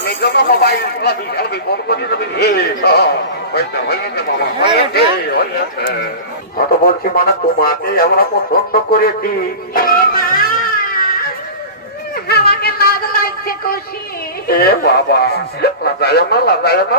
আমি যত মোবাইল বিশাল বিপদ করি তুমি কত বলছি মানে তোমাকে আমরা পছন্দ করেছি। এ বাবা লাজায় না লাজায় না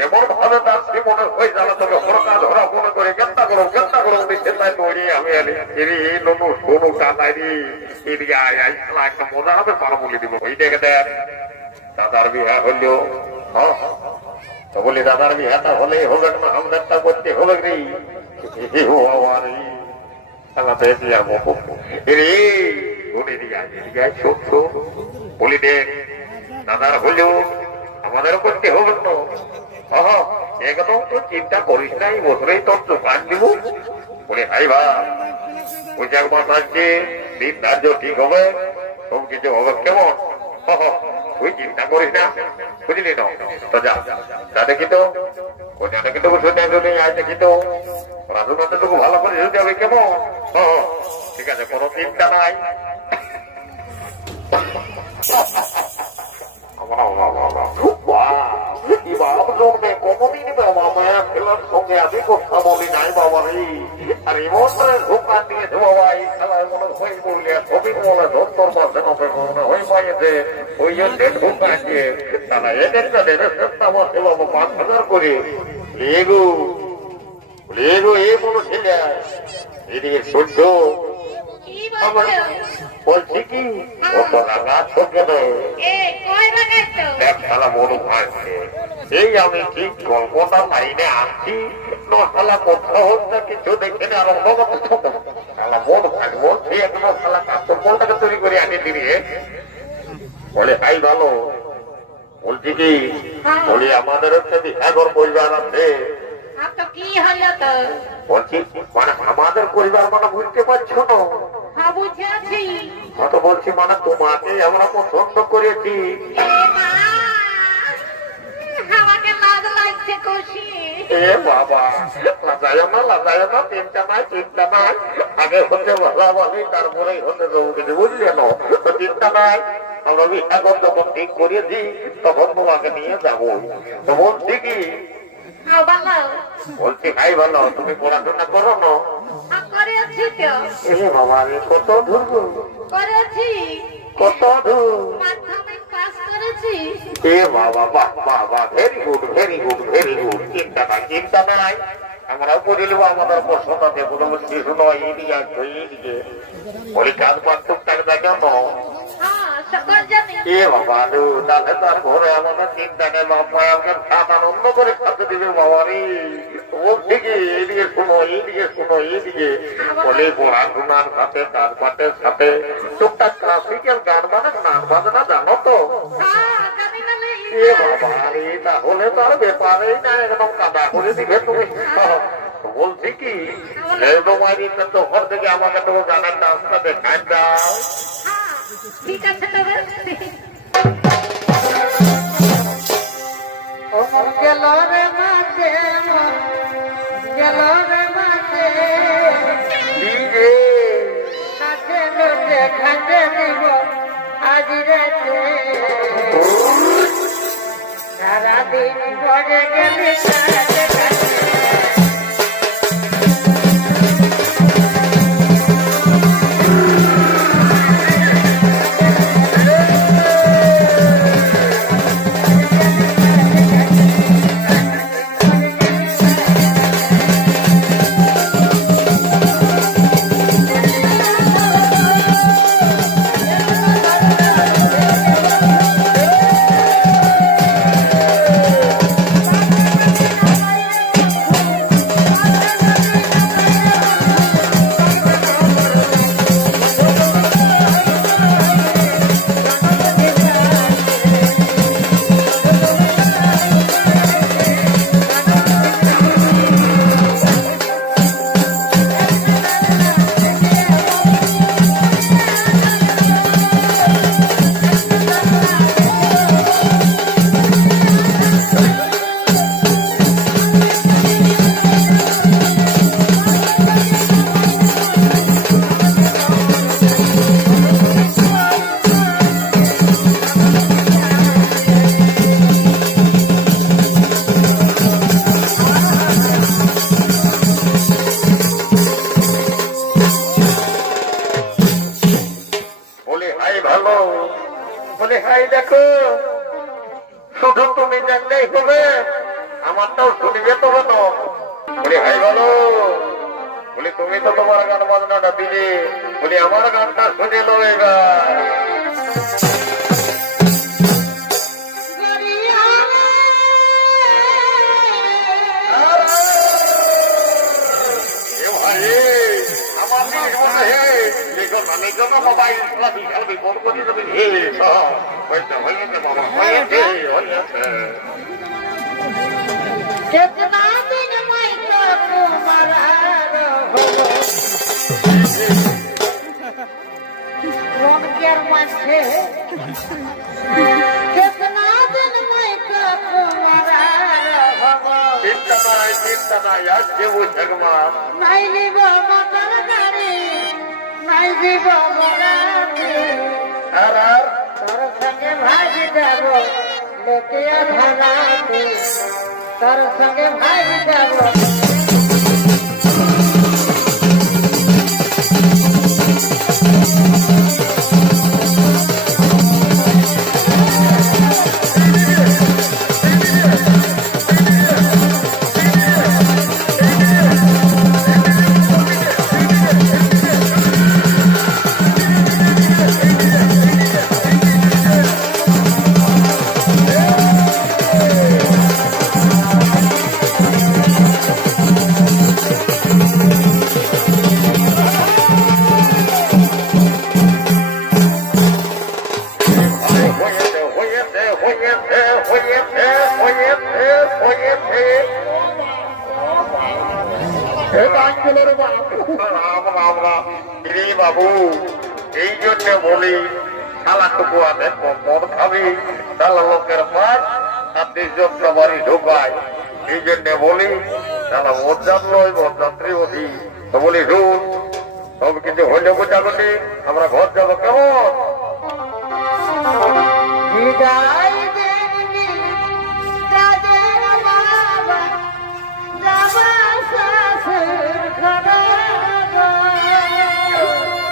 এমন ভাবে তার জীবনে হয়ে যাবে তোকে হরকা ধরা মনে করে কেন্তা করো সেটাই তৈরি আমি নতুন টাকা এদিকে একটা মজা হবে তারা বলে দিব ওই দেখে দেখ দাদার বিয়া হইলো। তো বলি দাদার বিয়াটা হলেই হবে না, আমাদেরটা করতে হবে রে। বলি দেখ দাদার হইলেও আমাদের করতে হবে তো। একদম তো চিন্তা করিস না, এই বছরেই তোর দোকান দিব। বলে ভাই ভাই বৈশাখ মাস আসছে, দিন ধার্য ঠিক হবে, সব কিছু হবে কেমন। তুই চিন্তা করিস না, বুঝলি না? তো যা দেখি তো, ওটা দেখি তো শুনে আয় দেখি তো, রাজুনাথটুকু ভালো করে শুনতে হবে কেমন। ঠিক আছে, কোনো চিন্তা নাই। কোনদিন বাবা মায়ের ছেলের সঙ্গে আমি কথা বলি নাই বাবা রে। আর এমন দোকান দিয়েছে বাবা, এই খেলায় মনে হয়ে বললে ছবি বলে ধর মাসে মনে হয়ে পাইছে। ওই জন্য ঢোকা দিয়ে তারা এদের তাদের চেষ্টা বসে বাবা 5,000 করে লেগু লেগু এ মনে ছেলে এদিকে সহ্য বলছি কি অত রাগা ছোকে খেলা বড় ভাসছে। এই আমি ঠিক গল্পটা লাইনে আসছি, নশালা কোথাও হচ্ছে কিছু দেখে আরম্ভ করতে খেলা বড় ভাসবো। সেই এক নশালা কাপড় বলটাকে তৈরি করে আগে দিয়ে বলে ভাই ভালো। বলছি কি বলি আমাদের হচ্ছে বিহাগর পরিবার আছে। বলছি মানে আমাদের পরিবার মানে বুঝতে পারছো না? তো বলছি মানে তোমাকে আমরা পছন্দ করেছি। বাবা লাজায় না চিন্তা নাই আগে হতে বলি তারপরেই হতে দেবো কিছু বুঝলি না। তো চিন্তা নাই, আমরা বিহাগর যখন ঠিক করেছি তখন তোমাকে নিয়ে যাবো। তো বলছি কি বলছি ভাই ভালো, তুমি পড়াশোনা করো না? বাবা রে কত দূর কত দূর। বাবা বাহ বাবা, very good very good very good. চিন্তা নাই আমরাও করে নেবো আমাদের পছন্দ আছে। কোনো কিছু নয়, এদিকে আসবো এইদিকে বলি কাজ পান টুকটাক দেখো না। বাবা তাহলে তার ঘরে আমাদের চিন্তা নেই, বাবা আমাকে খাত আনন্দ করে খাতে দিবে বাবা রে। বলছি কি এইদিকে শোনো এইদিকে বলে পড়াশোনার সাথে কাজ পাটের সাথে টুকটাক ক্লাসিক্যাল গান বাজনা জানো তো? বাবা রে তাহলে তো আর ব্যাপারেই না, একদম কাদা করে দিবে তুমি। বলছি কি তো ঘর থেকে আমাকে তো গানের ডান্সটা দেখাই দাও। ঠিক আছে তবে গেল রে মাঝে নাচে লোটে খাটে দিব আজ রেতে সারাদিন ঘরে গেলে শুধু তুমি জানলেই হবে, আমারটাও শুনিবে তো বলো। বলি ভাই বলো, বলি তুমি তো তোমার গান বাজনাটা দিলে, বলি আমার গানটা শুনে লো এবার। নিজ না মোবাইল বিশাল বিপদ করি তুমি হয়েছে বাবা হয়েছে হয়েছে कितना दिन मैं तो तुम्हारा रहो कौन केर माथे कितना दिन मैं तो तुम्हारा रहो चिंता নাই আজ যেও জগমা নাই দিব মতন গাড়ি নাই দিব মরাতে আর তোর সঙ্গে ভাগি যাব লোকিয়া ধরাতে তোর সঙ্গে ভাগি যাব বাবু এই জন্য বলি শালাটুকু আনে মদ খাবি শালা লোকের মাছ আর নিজটা বাড়ি ঢোকায় এই জন্য বলি শালা মজ্জাত নয় মজ্জাত্রী অধি তো বলি রুট সব কিছু হইলে বোঝাবনি আমরা ঘর যাবো কেমন বিদায় দেননি কাদের বাবা যাবা শাশুর ঘরে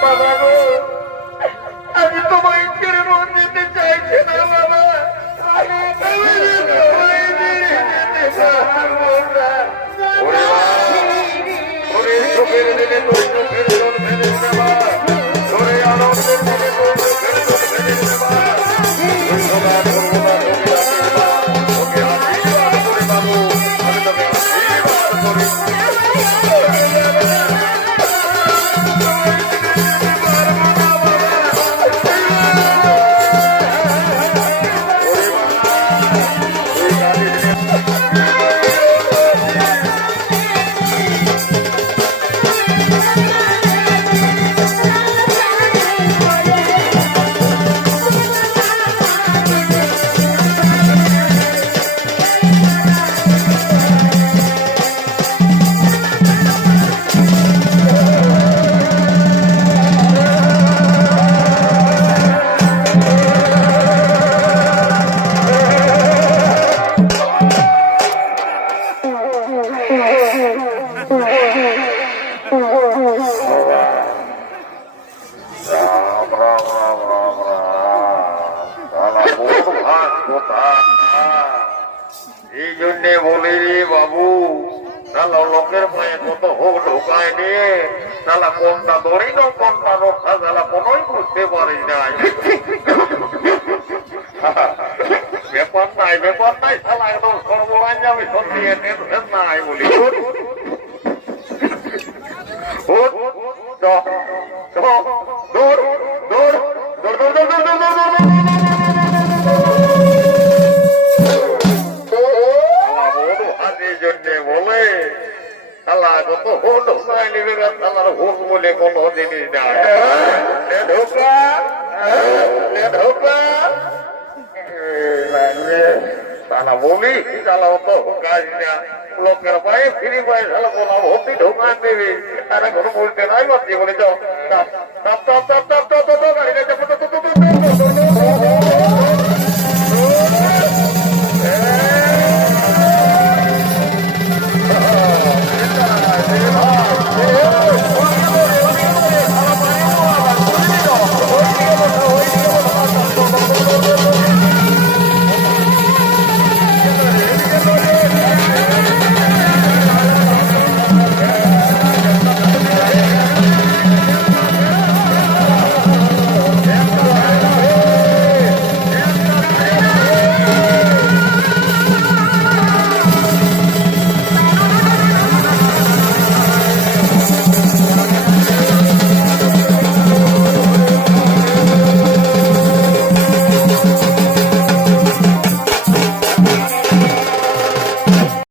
বাবা গো আমি তোমায় ছেড়ে রোজ যেতে চাইছি না বাবা চোখের দিনে তোর চোখের জল ফেলে দেবা তোরে আনন্দের দিনে তোর চোখের জল ফেলে দেবা ওকে আশীর্বাদ করে বাবু আমি তোকে আশীর্বাদ করি এই জন্যে বলি রে বাবু শালা লোকের পায়ে কত হোক ঢোকায় নিয়ে শালা কোনটা ধরি না কোনটা রক্ষা শালা কোনোই বুঝতে পারি নাই ব্যাপার নাই শালা একদম সর্বরাজ আমি সত্যি টেনশন নাই বলি বলে কোন জিনিস নাই তারা বলি তারা অত কাজ না লোকের পায়ে ফিরি পায়ে শালা বলা ভর্তি ঢোকান দেবে তারা কোনো বলতে নাই বাচ্চি বলে যাও গাড়ি